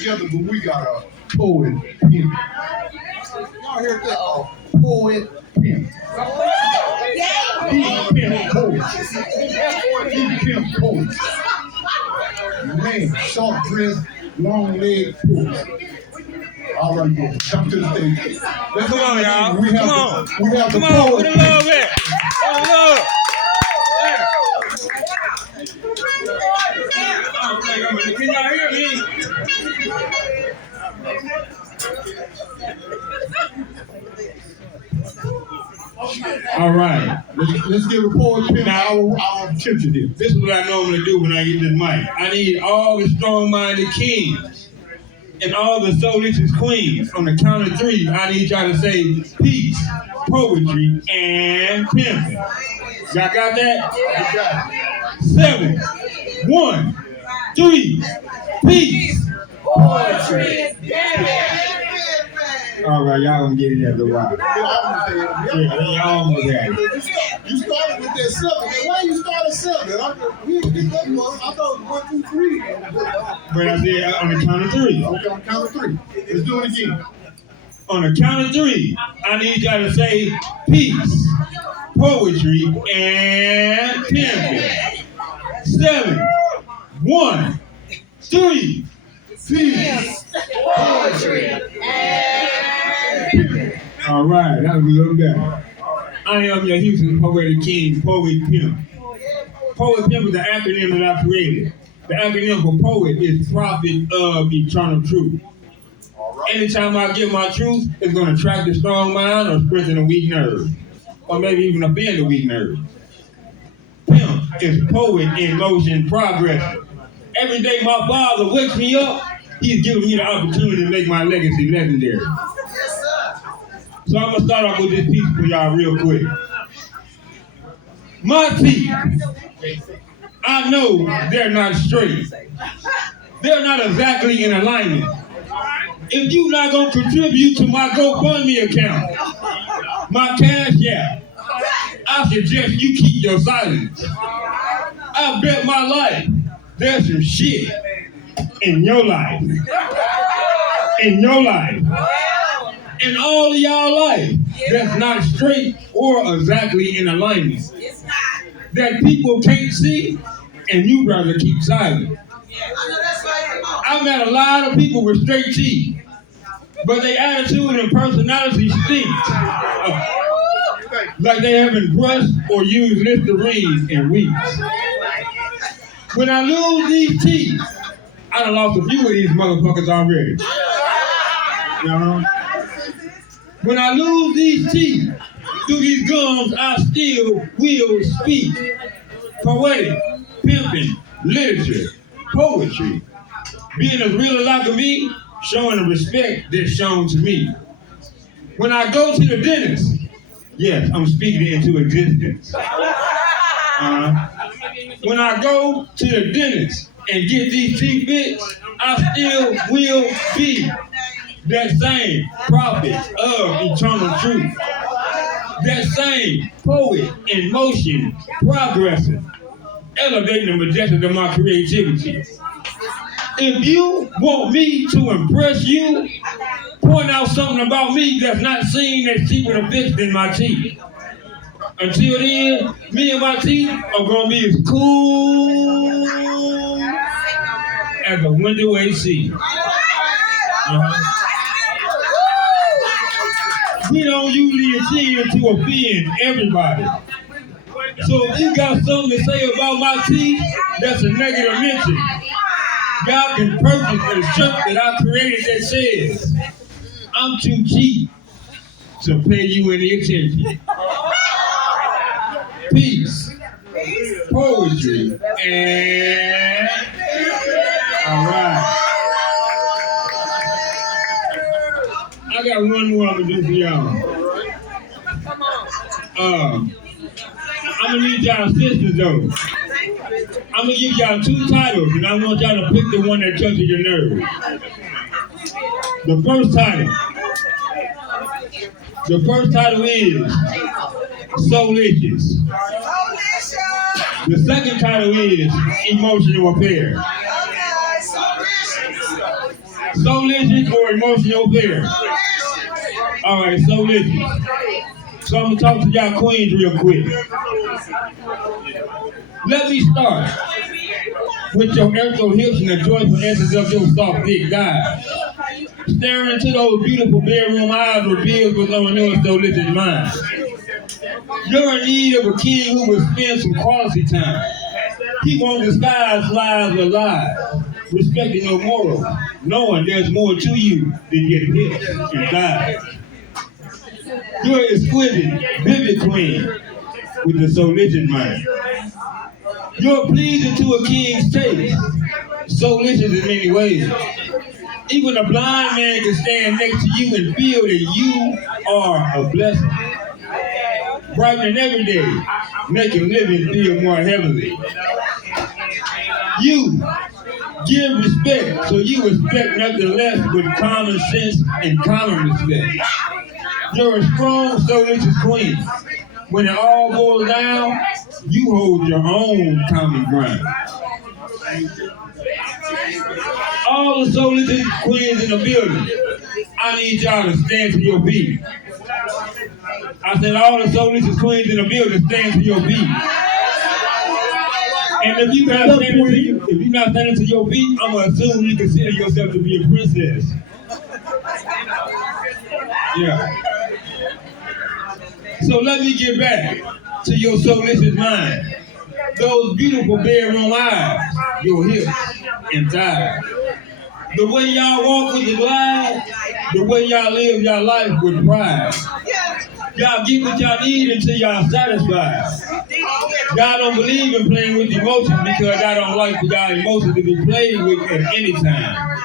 together, but we got a poet pimp. Y'all heard that? Poet pimp. He pimp poet. He pimp poet. Man, short dress, long leg poet. All right, boys, come to the stage. Come on, y'all. We have the Come on, poet. put a love at. Put a love. Can y'all hear me? All right. Let's give a poet pimp our attention here. This is what I normally do when I get this mic. I need all the strong-minded kings and all the soulless queens. On the count of three, I need y'all to say peace, poetry, and pimping. Y'all got that? You got it. 7, 1, 3, peace. Poetry, pimping. All right, y'all gonna get it after a while. Yeah, Y'all almost had it. you started with that 7. Why you started 7? I thought it was 1, 2, 3. But I said on the count of three. Okay, on the count of 3. Let's do it again. On the count of three, I need y'all to say peace, poetry, and pimping. 7, 1, 3, peace, Poetry, and pimping. All right, that was a little better. I am your Houston Poetic King, Poet Pimp. Poet Pimp is the acronym that I created. The acronym for poet is prophet of eternal truth. Anytime I give my truth, it's going to attract a strong mind or strengthen a weak nerve, or maybe even offend a weak nerve. Pimp is poet in motion, progressing. Every day my father wakes me up, he's giving me the opportunity to make my legacy legendary. So I'm going to start off with this piece for y'all real quick. My teeth, I know they're not straight. They're not exactly in alignment. If you're not going to contribute to my GoFundMe account, my Cash App, I suggest you keep your silence. I bet my life there's some shit in your life. In your life. In all of y'all life that's not straight or exactly in alignment. That people can't see and you rather keep silent. I've met a lot of people with straight teeth, but their attitude and personality stinks. Like they haven't brushed or used Listerine in weeks. When I lose these teeth, I done lost a few of these motherfuckers already. When I lose these teeth, through these gums, I still will speak. Poetic, pimping, literature, poetry. Being as real as I can be, showing the respect that's shown to me. When I go to the dentist, yes, I'm speaking it into existence. When I go to the dentist and get these teeth fixed, I still will be that same prophet of eternal truth. That same poet in motion, progressing, elevating the majestic of my creativity. If you want me to impress you, point out something about me that's not seen that's cheaper and fixed in my teeth. Until then, me and my teeth are gonna be as cool as a window AC. We don't usually intend to offend everybody. So if you got something to say about my teeth, that's a negative mention. Y'all can purchase a shirt that I created that says, I'm too cheap to pay you any attention. Peace, poetry, and all right. I got one more I'm gonna do for y'all. I'm gonna need y'all assistance though. I'm gonna give y'all 2 titles, and I want y'all to pick the one that touches your nerves. The first title is Soulicious. The second title is Emotional Affair. Soulless or emotional affair? All right, soulless. So I'm gonna talk to y'all queens real quick. Let me start with your earthly hips and the joyful essence of your soft dick guy. Staring into those beautiful bedroom eyes reveals what's on your soulless mind. You're in need of a king who will spend some quality time. He won't disguise lies with lies, respecting your morals, knowing there's more to you than get hit and die. You're an exquisite, vivid queen with a soulless mind. You're pleasing to a king's taste, soulless in many ways. Even a blind man can stand next to you and feel that you are a blessing. Brightening every day, making living feel more heavenly. You give respect, so you respect nothing less but common sense and common respect. You're a strong, soulless queen. When it all boils down, you hold your own common ground. All the soulless queens in the building, I need y'all to stand to your feet. I said all the soulless queens in the building, stand to your feet. And if you're not standing to your feet, I'm gonna assume you consider yourself to be a princess. Yeah. So let me get back to your soulless mind. Those beautiful bedroom eyes, your hips and thighs. The way y'all walk with the glide, the way y'all live your life with pride. Y'all get what y'all need until y'all satisfied. Y'all don't believe in playing with emotions because y'all don't like for y'all emotions to be played with at any time.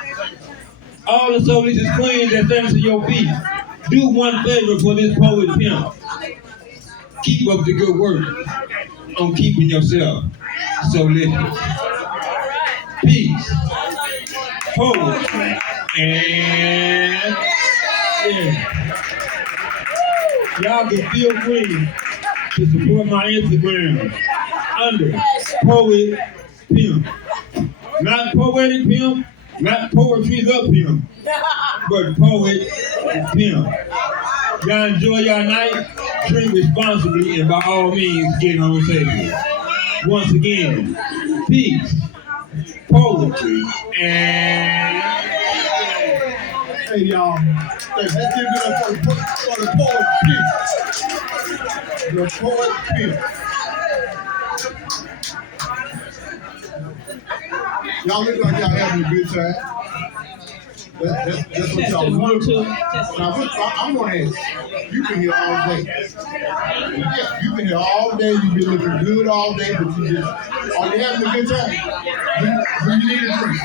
All the soulless queens that stand to your feet, do one favor for this poet pimp. Keep up the good work on keeping yourself soulless. Peace, poetry, and yeah. Y'all can feel free to support my Instagram under Poet Pimp. Not Poetic Pimp, not Poetry the Pimp, but Poet Pimp. Y'all enjoy your night, drink responsibly, and by all means get home safely. Once again, peace, poetry, and... Hey, y'all. Hey, let's give it up for the poet Pimp. The poet Pimp. Y'all look like y'all having a good time. That's what y'all want to. Now, I'm going to ask you been here all day. Yeah, you've been here all day. You've been looking good all day, but are you having a good time? Do you need a drink?